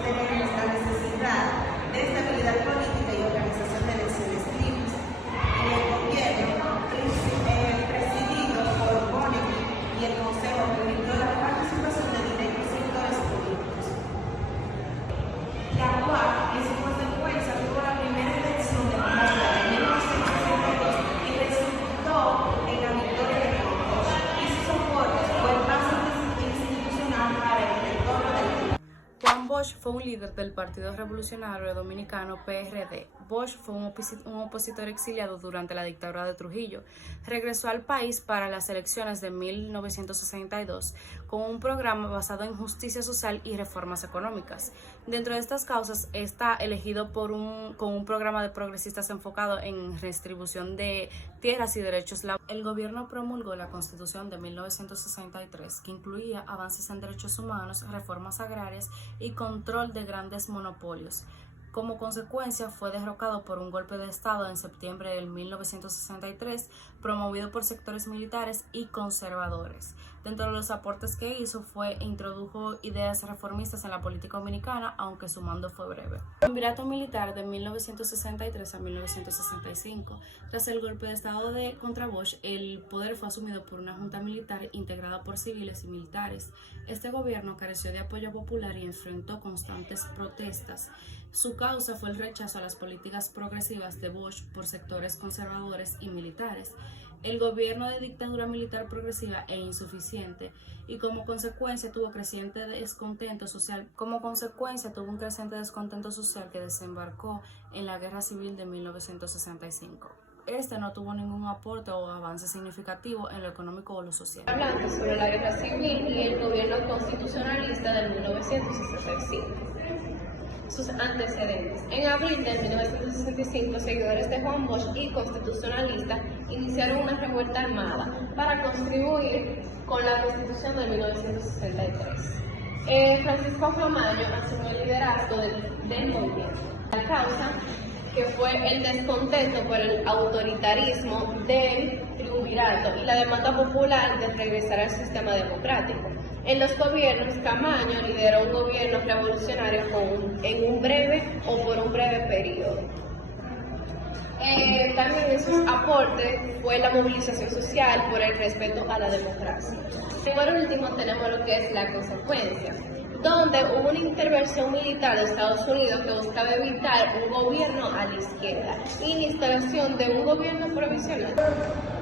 tenemos la necesidad de estabilidad política y organización de elecciones libres. Y el gobierno, presidido por Bonnevie y el Consejo, permitió la participación de diferentes sectores políticos, la cual, en su consecuencia, tuvo la primera elección democrática de 1962 y resultó en la victoria de Bosch, y su soporte fue el paso institucional para el retorno del Juan Bosch fue un líder del Partido Revolucionario Dominicano PRD. Bosch fue un opositor exiliado durante la dictadura de Trujillo. Regresó al país para las elecciones de 1962 con un programa basado en justicia social y reformas económicas. Dentro de estas causas está elegido con un programa de progresistas enfocado en redistribución de tierras y derechos laborales. El gobierno promulgó la Constitución de 1963, que incluía avances en derechos humanos, reformas agrarias y control de grandes monopolios. Como consecuencia, fue derrocado por un golpe de Estado en septiembre de 1963, promovido por sectores militares y conservadores. Dentro de los aportes que hizo introdujo ideas reformistas en la política dominicana, aunque su mando fue breve. El triunvirato militar de 1963 a 1965. Tras el golpe de Estado contra Bosch, el poder fue asumido por una junta militar integrada por civiles y militares. Este gobierno careció de apoyo popular y enfrentó constantes protestas. Su causa fue el rechazo a las políticas progresivas de Bosch por sectores conservadores y militares. El gobierno de dictadura militar progresiva e insuficiente, y como consecuencia tuvo un creciente descontento social que desembarcó en la Guerra Civil de 1965. Este no tuvo ningún aporte o avance significativo en lo económico o lo social. Hablando sobre la Guerra Civil y el gobierno constitucionalista de 1965. Sus antecedentes. En abril de 1965, seguidores de Juan Bosch y constitucionalistas iniciaron una revuelta armada para contribuir con la Constitución de 1963. Francisco Camaño asumió el liderazgo del movimiento. La causa que fue el descontento por el autoritarismo del triunvirato y la demanda popular de regresar al sistema democrático. En los gobiernos, Camaño lideró un gobierno revolucionario en un breve o por un breve periodo. También en sus aportes fue la movilización social por el respeto a la democracia. Por último tenemos lo que es la consecuencia, donde hubo una intervención militar de Estados Unidos que buscaba evitar un gobierno a la izquierda y la instalación de un gobierno provisional.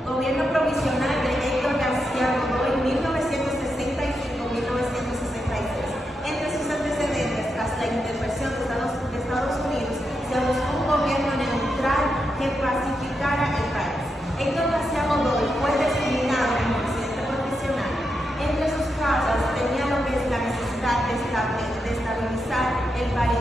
Gobierno provisional de Héctor García Godoy en 1965-1966. Entre sus antecedentes, tras la intervención de Estados Unidos, se buscó un gobierno neutral que pacificara el país. Héctor García Godoy fue designado como presidente provisional. Entre sus causas tenía lo que es la necesidad de estabilizar el país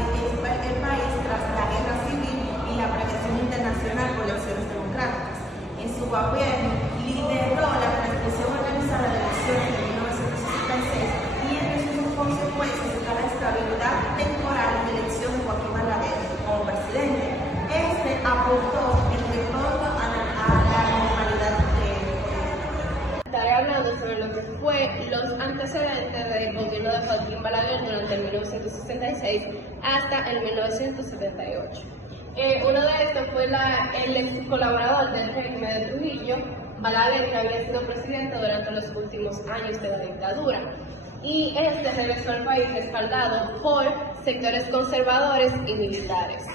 tras la guerra civil y la prevención internacional por elecciones democráticas. En su gobierno lideró la transmisión organizada de elecciones de 1966 y entre sus consecuencias está la estabilidad temporal de elección de Joaquín Balaguer como presidente. Este aportó el retorno a la normalidad política. Estaré hablando sobre lo que fue los antecedentes del gobierno de Joaquín Balaguer durante el 1966 hasta el 1978. Uno de estos fue el ex colaborador del régimen de Trujillo, Balaguer, que había sido presidente durante los últimos años de la dictadura. Y este regresó al país respaldado por sectores conservadores y militares.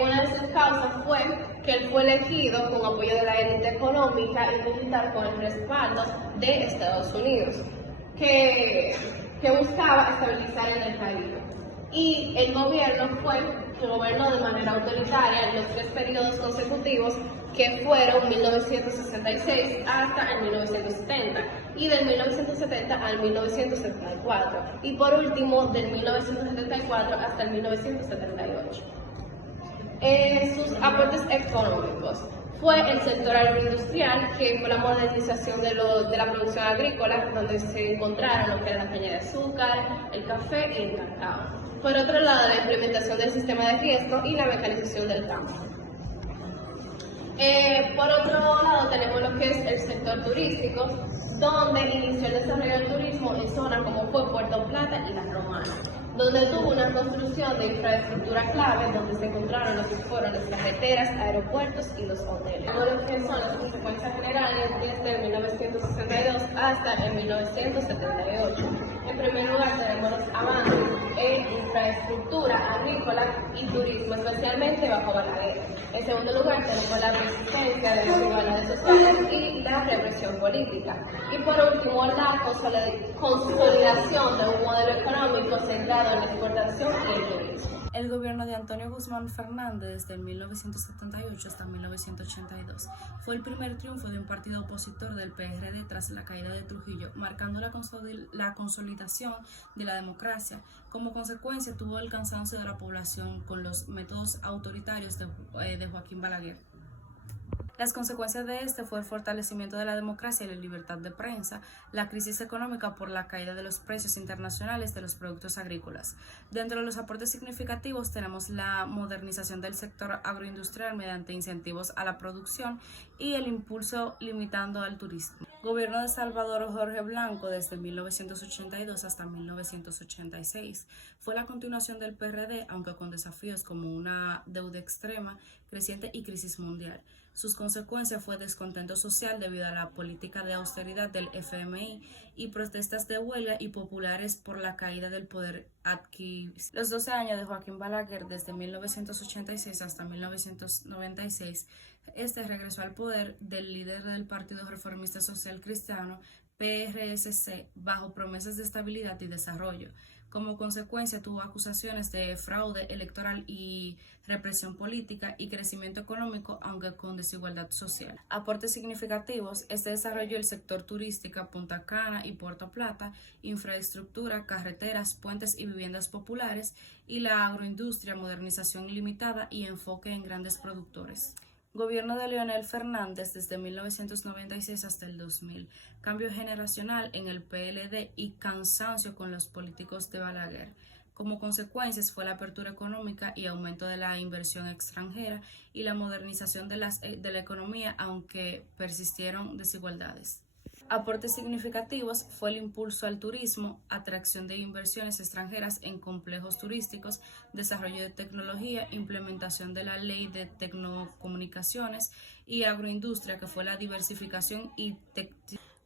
Una de sus causas fue que él fue elegido con apoyo de la élite económica y militar con el respaldo de Estados Unidos, que buscaba estabilizar el Caribe. Y el gobierno gobernó de manera autoritaria en los 3 periodos consecutivos, que fueron 1966 hasta el 1970 y del 1970 al 1974 y por último del 1974 hasta el 1978. Sus aportes económicos fue el sector agroindustrial, que fue la modernización de la producción agrícola, donde se encontraron lo que era la caña de azúcar, el café y el cacao. Por otro lado, la implementación del sistema de riesgo y la mecanización del campo. Por otro lado, tenemos lo que es el sector turístico, donde inició el desarrollo del turismo en zonas como fue Puerto Plata y La Romana, donde tuvo una una construcción de infraestructura clave donde se encontraron lo que fueron las carreteras, aeropuertos y los hoteles. Lo que son las consecuencias generales desde 1962 hasta 1978. En primer lugar tenemos los avances en infraestructura agrícola y turismo, especialmente bajo Balaguer. En segundo lugar tenemos la resistencia de desigualdades sociales y la represión política. Y por último, la consolidación de un modelo económico centrado en la exportación y el turismo. El gobierno de Antonio Guzmán Fernández desde 1978 hasta 1982 fue el primer triunfo de un partido opositor del PRD tras la caída de Trujillo, marcando la consolidación de la democracia. Como consecuencia, tuvo el cansancio de la población con los métodos autoritarios de Joaquín Balaguer. Las consecuencias de este fue el fortalecimiento de la democracia y la libertad de prensa, la crisis económica por la caída de los precios internacionales de los productos agrícolas. Dentro de los aportes significativos tenemos la modernización del sector agroindustrial mediante incentivos a la producción y el impulso limitando al turismo. Gobierno de Salvador Jorge Blanco desde 1982 hasta 1986. Fue la continuación del PRD, aunque con desafíos como una deuda extrema, creciente y crisis mundial. Sus consecuencias fue descontento social debido a la política de austeridad del FMI y protestas de huelga y populares por la caída del poder adquisitivo. Los 12 años de Joaquín Balaguer, desde 1986 hasta 1996, regresó al poder del líder del Partido Reformista Social Cristiano, PRSC, bajo promesas de estabilidad y desarrollo. Como consecuencia, tuvo acusaciones de fraude electoral y represión política y crecimiento económico, aunque con desigualdad social. Aportes significativos: desarrolló el sector turístico, Punta Cana y Puerto Plata, infraestructura, carreteras, puentes y viviendas populares, y la agroindustria, modernización limitada y enfoque en grandes productores. Gobierno de Leonel Fernández desde 1996 hasta el 2000. Cambio generacional en el PLD y cansancio con los políticos de Balaguer. Como consecuencias fue la apertura económica y aumento de la inversión extranjera y la modernización de la economía, aunque persistieron desigualdades. Aportes significativos fue el impulso al turismo, atracción de inversiones extranjeras en complejos turísticos, desarrollo de tecnología, implementación de la ley de telecomunicaciones y agroindustria, que fue la diversificación y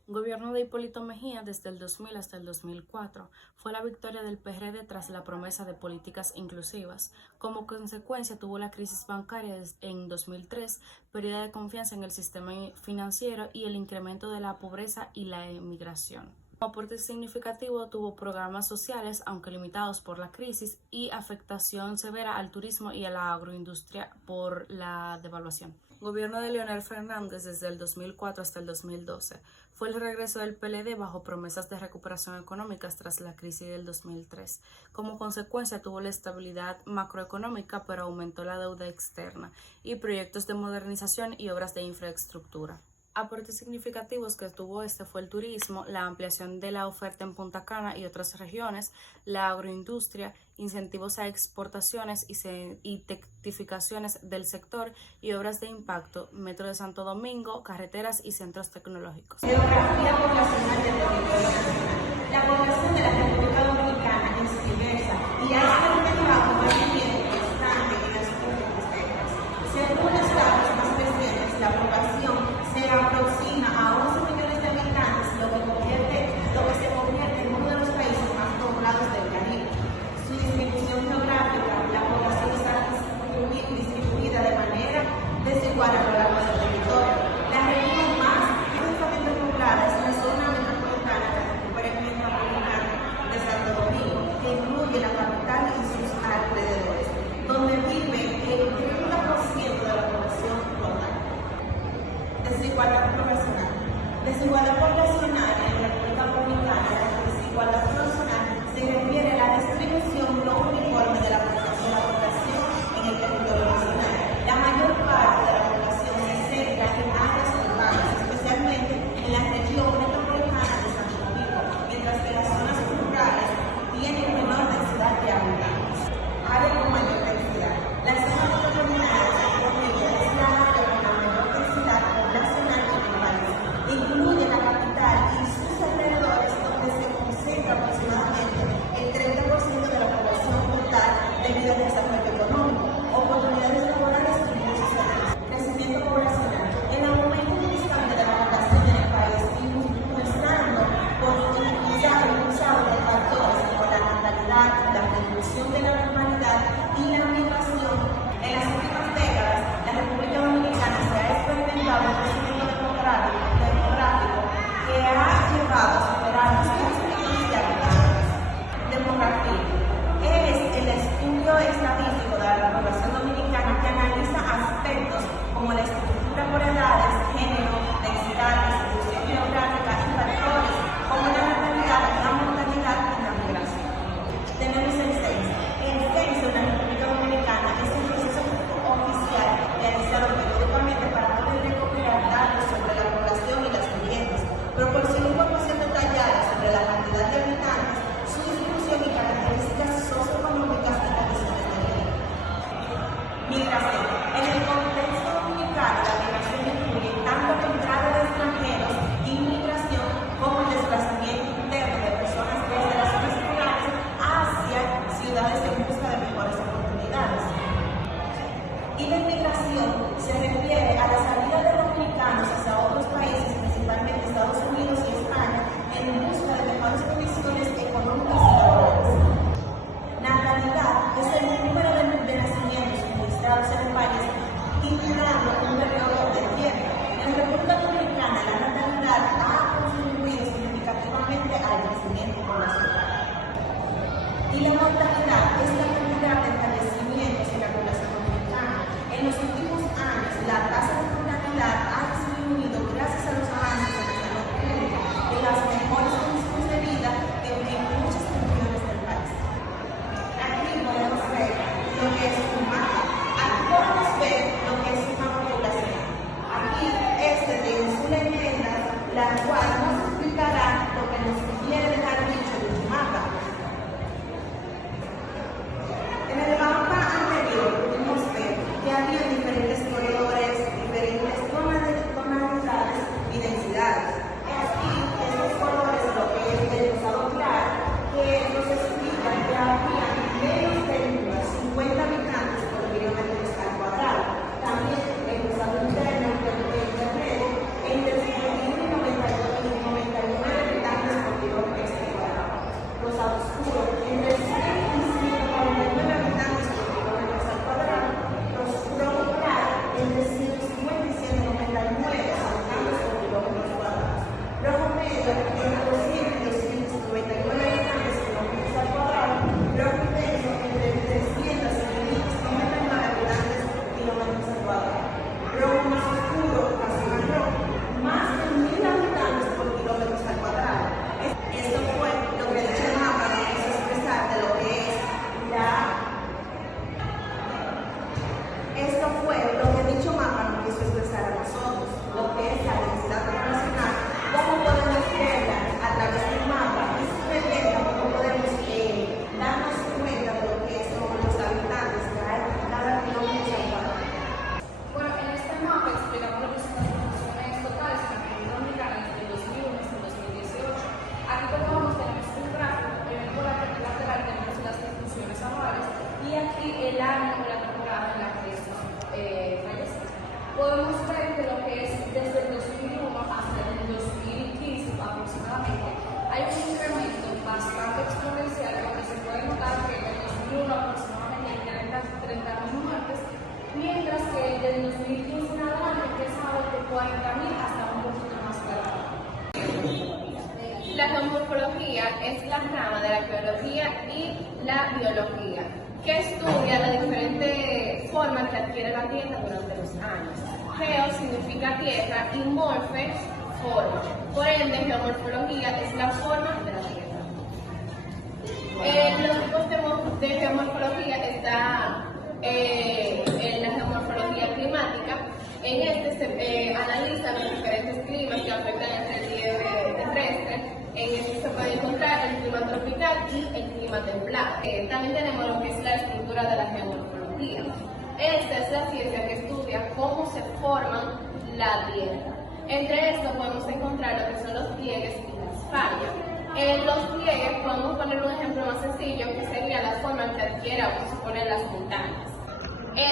Gobierno de Hipólito Mejía desde el 2000 hasta el 2004 fue la victoria del PRD tras la promesa de políticas inclusivas. Como consecuencia tuvo la crisis bancaria en 2003, pérdida de confianza en el sistema financiero y el incremento de la pobreza y la emigración. Como aporte significativo tuvo programas sociales, aunque limitados por la crisis, y afectación severa al turismo y a la agroindustria por la devaluación. Gobierno de Leonel Fernández desde el 2004 hasta el 2012. Fue el regreso del PLD bajo promesas de recuperación económica tras la crisis del 2003. Como consecuencia tuvo la estabilidad macroeconómica, pero aumentó la deuda externa y proyectos de modernización y obras de infraestructura. Aportes significativos que tuvo fue el turismo, la ampliación de la oferta en Punta Cana y otras regiones, la agroindustria, incentivos a exportaciones y tecnificaciones del sector y obras de impacto, Metro de Santo Domingo, carreteras y centros tecnológicos. Geografía poblacional del territorio nacional. La población de la República Dominicana es diversa y ha experimentado un crecimiento constante en las últimas décadas. Según los datos más recientes, la población se aproxima a 11 millones de habitantes, lo que se convierte en uno de los países más poblados del Caribe. Su distribución geográfica, la población está distribuida de manera desigual a lo largo del territorio. La región más densamente poblada es la zona metropolitana de la República Dominicana de Santo Domingo, que incluye la capital se refiere a la salida de dominicanos hacia otros países, principalmente Estados Unidos y España, en busca de mejores condiciones económicas y laborales. Natalidad es el número de nacimientos registrados en el país, ignorando un periodo de tiempo. En República Dominicana, la natalidad ha contribuido significativamente al crecimiento poblacional. Y la mortalidad es la cantidad de fallecimientos en la población dominicana. En los últimos años, la tasa de mortalidad ha disminuido gracias a los avances en la salud pública y las mejores condiciones de vida en muchas regiones del país. Aquí podemos ver lo que es un mapa. Aquí podemos ver lo que es una población. Aquí tiene su leyenda, la cual nos explicará lo que nos quiere dejar dicho de un mapa. En el mapa anterior pudimos ver que había diferentes colores, diferentes tonalidades y densidades. Aquí, estos colores, lo que es el rosado claro, que nos explica que había menos de 50 habitantes por kilómetro cuadrado. También el rosado interno, entre 51 y 99 habitantes por kilómetro cuadrado. Rosado oscuro, entre 100 y 149 habitantes por kilómetro cuadrado. Rosado claro, entre 150 y 199 habitantes por kilómetro cuadrado. Rojo medio, entre 200 y 299 habitantes por kilómetro cuadrado. Rojo intenso, entre 300 y 599 habitantes por kilómetro cuadrado. Rojo más oscuro, casi más rojo, más de 1000 habitantes por kilómetro cuadrado. Esto fue lo que dicho mapa nos quiso expresar de lo que es Esto fue lo que dicho mapa nos quiso expresar a nosotros, lo que es la densidad poblacional, cómo podemos verla a través del mapa y sucediendo cómo podemos darnos cuenta de lo que son los habitantes que hay en cada kilómetro cuadrado. Bueno, en este mapa explicamos lo que son las proporciones totales en la República Dominicana desde el 2001 hasta el 2018. Aquí como vemos tenemos un gráfico, en el lateral tenemos las distribuciones anuales y aquí el año de la temporada en la que estos fallecen. Podemos ver que lo que es desde el 2001 hasta el 2015 aproximadamente hay un incremento bastante exponencial porque se puede notar que en el 2001 aproximadamente hay 30.000 muertes, mientras que desde el 2015 en adelante empieza a haber de 40.000 hasta un poquito más grande. La geomorfología es la rama de la geología y la biología que estudia las diferentes formas que adquiere la Tierra durante los años. Geo significa tierra y morfe, forma. Por ende, geomorfología es la forma de la Tierra. Los tipos de geomorfología está en la geomorfología climática. En este se analizan los diferentes climas que afectan el relieve terrestre. En este se puede encontrar el clima tropical y el clima templado. También tenemos lo que es la estructura de la geomorfología. Esta es la ciencia que estudia cómo se forman la Tierra. Entre esto podemos encontrar lo que son los pliegues y las fallas. En los pliegues podemos poner un ejemplo más sencillo que sería la forma que adquiere, vamos a suponer, las montañas.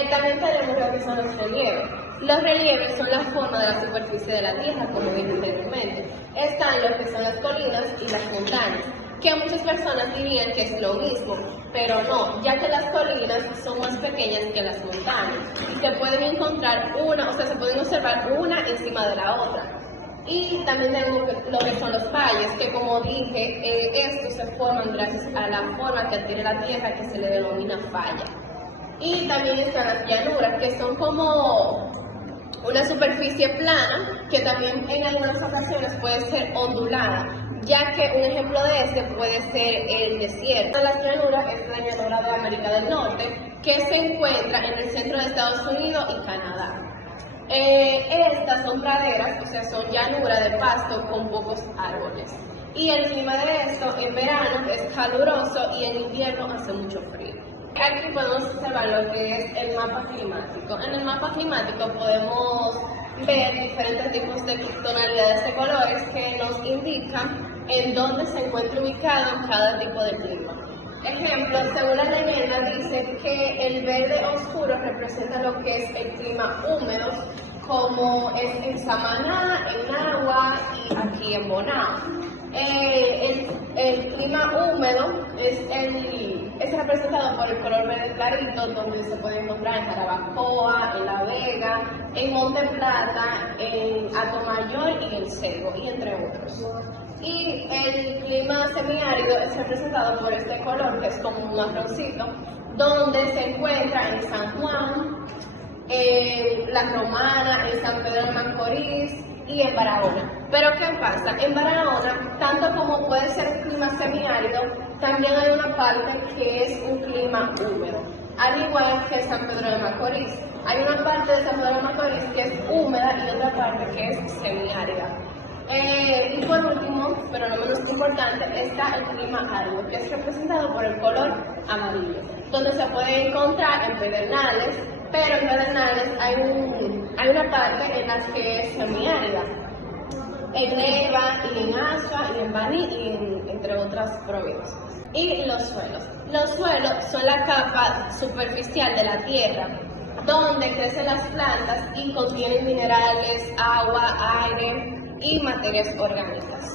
También tenemos lo que son los relieves. Los relieves son la forma de la superficie de la Tierra, como dije anteriormente. Están lo que son las colinas y las montañas, que muchas personas dirían que es lo mismo, pero no, ya que las colinas son más pequeñas que las montañas y se pueden encontrar se pueden observar una encima de la otra. Y también tenemos lo que son los valles, que como dije, estos se forman gracias a la forma que adquiere la Tierra, que se le denomina falla. Y también están las llanuras, que son como una superficie plana, que también en algunas ocasiones puede ser ondulada, ya que un ejemplo de este puede ser el desierto. Las llanuras es la llanura de América del Norte, que se encuentra en el centro de Estados Unidos y Canadá. Estas son praderas, o sea, son llanuras de pasto con pocos árboles. Y el clima de esto en verano es caluroso y en invierno hace mucho frío. Aquí podemos observar lo que es el mapa climático. En el mapa climático podemos ver diferentes tipos de tonalidades de colores que nos indican en dónde se encuentra ubicado cada tipo de clima. Ejemplo, según la leyenda dice que el el verde oscuro representa lo que es el clima húmedo, como es en Samaná, en Nagua y aquí en Bonao. El clima húmedo es representado por el color verde clarito, donde se puede encontrar en Jarabacoa, en La Vega, en Monte Plata, en Atomayor y en Sego, y entre otros. Y el clima semiárido es representado por este color, que es como un marroncito, donde se encuentra en San Juan, en La Romana, en San Pedro de Macorís y en Barahona. Pero ¿qué pasa? En Barahona, tanto como puede ser un clima semiárido, también hay una parte que es un clima húmedo, al igual que San Pedro de Macorís. Hay una parte de San Pedro de Macorís que es húmeda y otra parte que es semiárida. Y por último, pero no menos importante, está el clima árido, que es representado por el color amarillo, donde se puede encontrar en Pedernales, pero en Pedernales hay una parte en la que es semiárida, en Neiva y en Azua y en Baní y entre otras provincias. Y los suelos. Los suelos son la capa superficial de la tierra, donde crecen las plantas y contienen minerales, agua, aire y materias orgánicas.